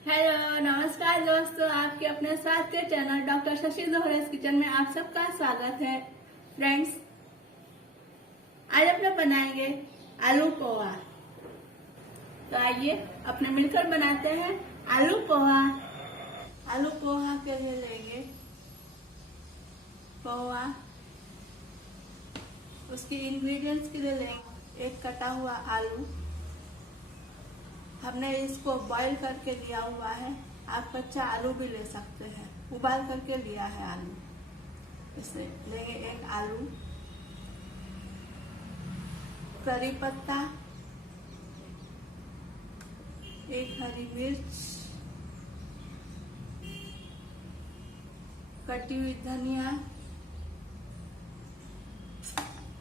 Hello नमस्कार दोस्तों, आपके अपने साथ के चैनल डॉक्टर शशि दोहरेस किचन में आप सबका स्वागत है। फ्रेंड्स, आज अपने बनाएंगे आलू पोहा। तो आइए अपने मिलकर बनाते हैं आलू पोहा। आलू पोहा के लिए लेंगे पोहा, उसके इंग्रेडिएंट्स के लिए लेंगे एक कटा हुआ आलू। हमने इसको बॉईल करके लिया हुआ है, आप कच्चा आलू भी ले सकते हैं, उबाल करके लिया है आलू। इसे लेंगे एक आलू, करी पत्ता, एक हरी मिर्च, कटी हुई धनिया,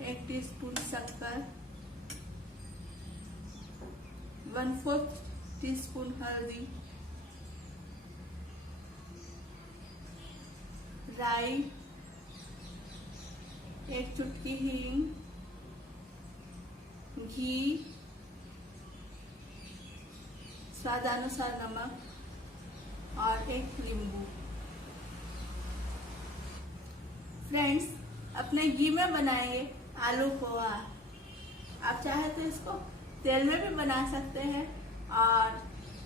1 टीस्पून शक्कर, 1/4 टीस्पून हल्दी, राई, 1 चुटकी हींग, घी, स्वादानुसार नमक और 1 नींबू। फ्रेंड्स, अपने घी में बनाएंगे आलू पोहा। आप चाहे तो इसको तेल में भी बना सकते हैं और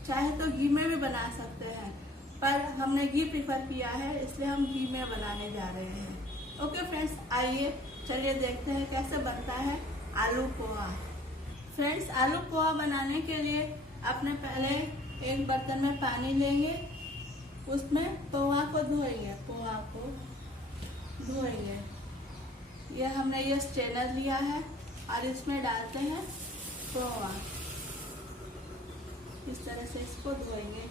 चाहे तो घी में भी बना सकते हैं, पर हमने घी प्रीफर किया है, इसलिए हम घी में बनाने जा रहे हैं। ओके फ्रेंड्स, आइए चलिए देखते हैं कैसे बनता है आलू पोहा। फ्रेंड्स, आलू पोहा बनाने के लिए अपने पहले एक बर्तन में पानी लेंगे, उसमें पोहा को धोएंगे। पोहा को धोएंगे, यह हमने ये स्ट्रेनर लिया है और इसमें डालते हैं पोहा। इस तरह से इसको धोएंगे।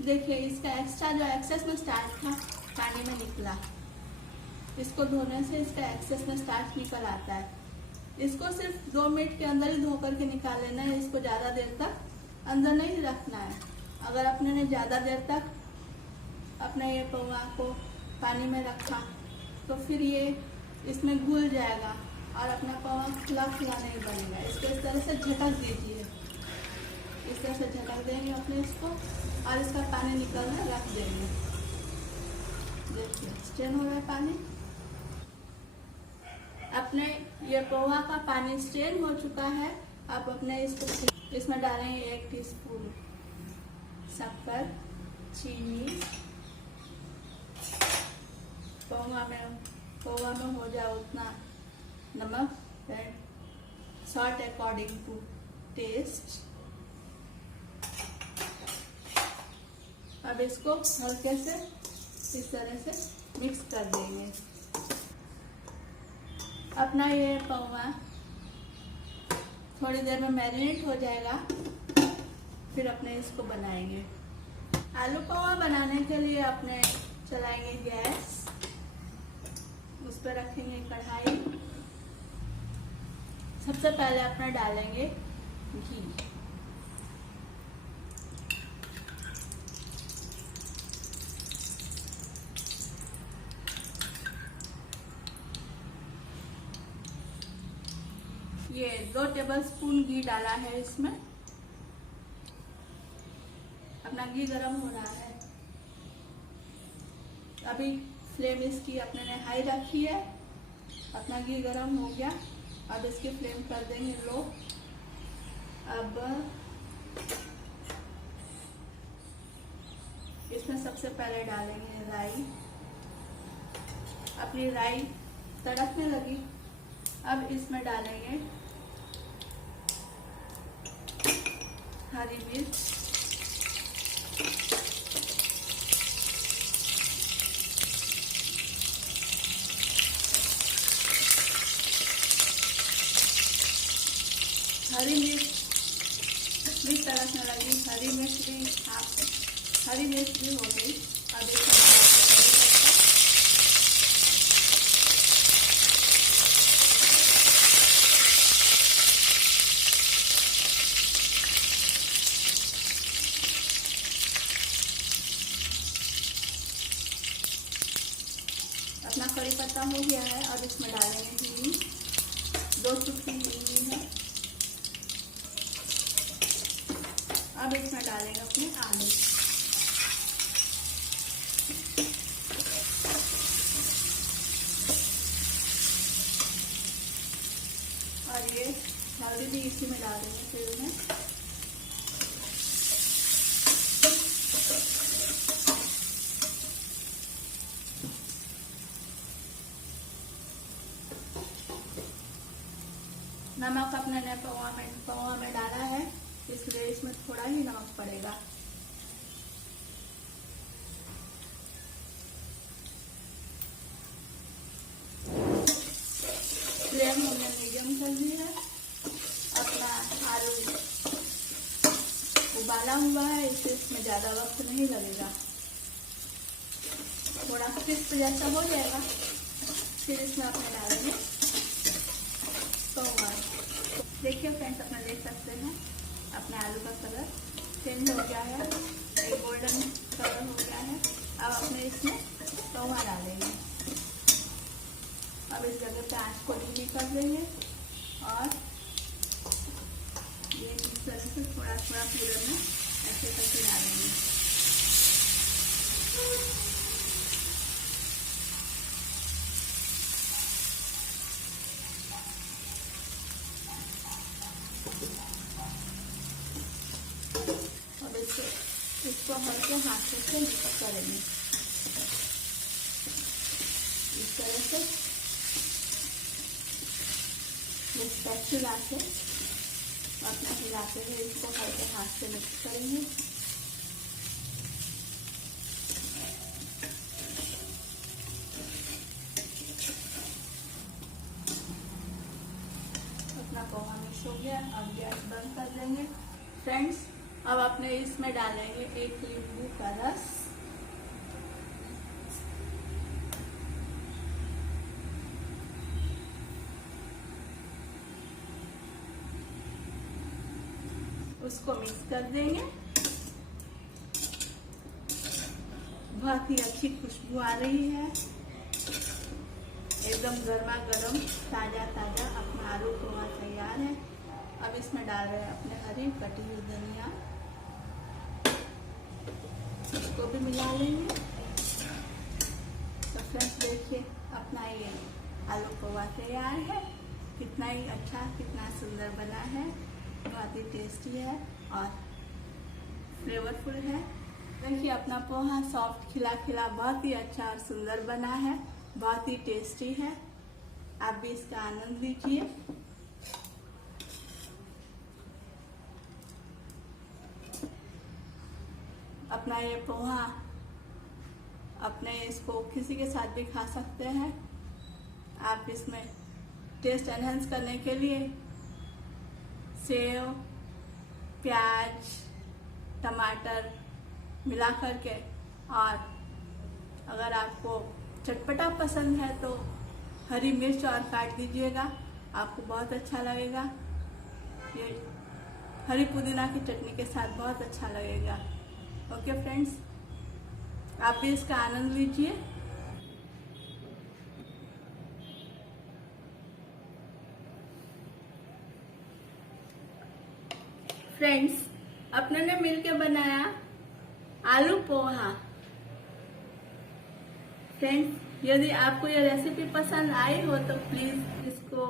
देखिए, इसका एक्स्ट्रा जो एक्सेस में स्टार्च था पानी में निकला। इसको धोने से इसका एक्सेस में स्टार्च निकल आता है। इसको सिर्फ 2 मिनट के अंदर ही धो करके निकाल लेना है। इसको ज्यादा देर तक अंदर नहीं रखना है। अगर अपने ने ज्यादा देर तक अपने ये पोहा को पानी में रखा तो फिर ये इसमें घुल जाएगा और अपना पोहा खुला खुला नहीं बनेगा। इसको इस तरह से झटक दीजिए। इस तरह से झटक देंगे अपने इसको और इसका पानी निकलने रख देंगे। देखिए, स्ट्रेन हो रहा है पानी। अपने ये पोहा का पानी स्ट्रेन हो चुका है। अब अपने इसमें डालेंगे 1 टीस्पून शक्कर, चीनी, पोहा में हो जाए उतना नमक, सॉल्ट अकॉर्डिंग टू टेस्ट। अब इसको हल्के से इस तरह से मिक्स कर देंगे। अपना ये पोहा थोड़ी देर में मैरिनेट हो जाएगा, फिर अपने इसको बनाएंगे। आलू पोहा बनाने के लिए अपने चलाएंगे गैस, उस पर रखेंगे कढ़ाई। सबसे पहले अपने डालेंगे घी। ये 2 टेबलस्पून घी डाला है इसमें। अपना घी गरम हो रहा है। अभी फ्लेम इसकी अपने ने हाई रखी है। अपना घी गरम हो गया। अब इसकी फ्लेम कर देंगे लो। अब इसमें सबसे पहले डालेंगे राई। अपनी राई तड़कने लगी। अब इसमें डालेंगे हरी मिर्च, हरी मिर्च भी तड़कने लगी। हरी मिर्च भी हो गई। अब इसमें कड़ी पत्ता हो गया है। अब इसमें डालेंगे हींग, 2 चुटकी हींग है। अब इसमें डालेंगे अपने आलू। और ये हल्दी भी इसी में डाल देंगे तेल में। नमक अपने ने पौवा में डाला है, इसलिए इसमें थोड़ा ही नमक पड़ेगा। फ्लेम हमने मीडियम कर दी है। अपना आलू उबाला हुआ है, इससे इसमें ज्यादा वक्त नहीं लगेगा। थोड़ा क्रिस्प जैसा हो जाएगा, फिर इसमें अपने डालेंगे पौवा। देखिए फ्रेंड्स, अपना देख सकते हैं अपने आलू का कलर चेंज हो गया है, एक गोल्डन कलर हो गया है। अब अपने इसमें पौवा डालेंगे। अब इस जगह पे आँच को धीमी कर देंगे और ये इस तरह से थोड़ा थोड़ा पूरे में ऐसे करके डालेंगे। अब इसको हल्के हाथ से मिक्स करेंगे इस तरह से। स्पैचुला से अपना हिलाते हुए इसको हल्के हाथ से मिक्स करेंगे। अपना पोहा मिक्स हो गया। अब गैस बंद कर देंगे। फ्रेंड्स, अब अपने इसमें डालेंगे 1 नींबू का रस। उसको मिक्स कर देंगे। बहुत ही अच्छी खुशबू आ रही है, एकदम गर्मा गर्म ताजा ताजा अपना आलू पोहा तैयार है। अब इसमें डाल रहे हैं अपने हरी कटी हुई धनिया, इसको भी मिला लेंगे। तो फ्रेंड्स देखिए, अपना ये आलू पोहा तैयार है। कितना ही अच्छा, कितना सुंदर बना है, बहुत ही टेस्टी है और फ्लेवरफुल है। देखिए अपना पोहा सॉफ्ट खिला खिला बहुत ही अच्छा और सुंदर बना है, बहुत ही टेस्टी है। आप भी इसका आनंद लीजिए। अपना ये पोहा अपने इसको किसी के साथ भी खा सकते हैं। आप इसमें टेस्ट एनहेंस करने के लिए सेव, प्याज, टमाटर मिला करके, और अगर आपको चटपटा पसंद है तो हरी मिर्च और काट दीजिएगा, आपको बहुत अच्छा लगेगा। ये हरी पुदीना की चटनी के साथ बहुत अच्छा लगेगा। ओके फ्रेंड्स, आप भी इसका आनंद लीजिए। फ्रेंड्स, अपने ने मिलकर बनाया आलू पोहा। फ्रेंड्स, यदि आपको यह रेसिपी पसंद आई हो तो प्लीज इसको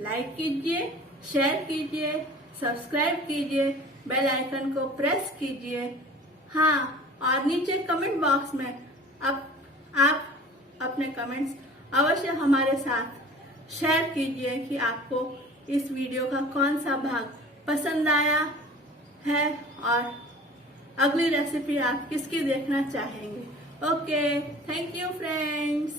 लाइक कीजिए, शेयर कीजिए, सब्सक्राइब कीजिए, बेल आइकन को प्रेस कीजिए। हाँ, और नीचे कमेंट बॉक्स में आप अपने कमेंट्स अवश्य हमारे साथ शेयर कीजिए कि आपको इस वीडियो का कौन सा भाग पसंद आया है और अगली रेसिपी आप किसकी देखना चाहेंगे। Okay, thank you friends.